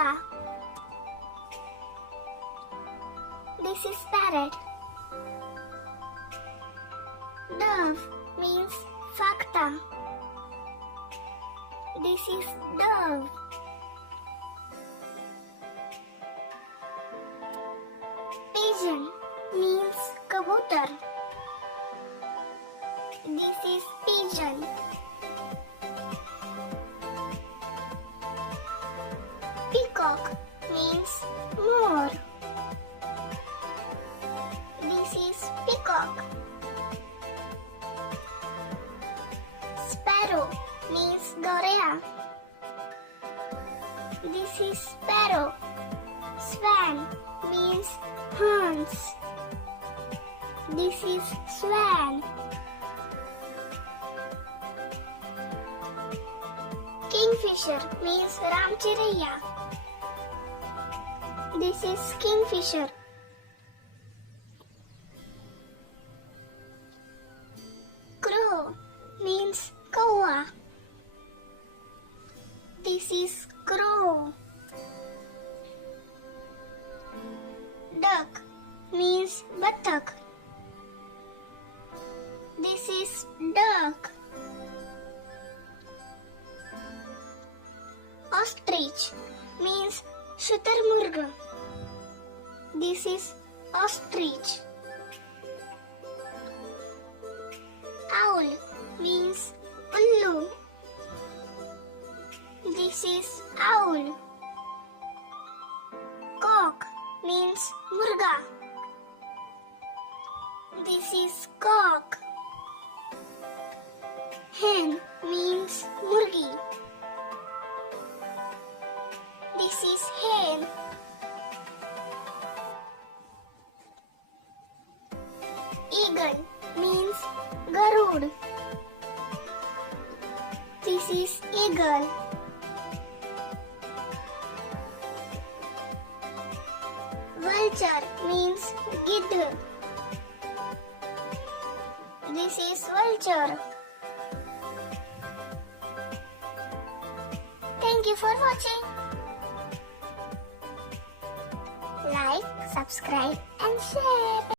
tuta. This is parrot. Dove means fakta. This is dove. Pigeon means kabutar. This is pigeon. Peacock means more. This is peacock. Sparrow means gorea. This is sparrow. Swan means horns. This is swan. Kingfisher means ramchiraiya. This is kingfisher. Crow means kawa. This is crow. Duck means batak. This is duck. Ostrich means shutarmurga. This is ostrich. Owl means ullu. This is owl. Cock means murga. This is cock. Hen means murgi. This is hen. Eagle means garud. This is eagle. Vulture means giddh. This is vulture. Thank you for watching. Like, subscribe and share.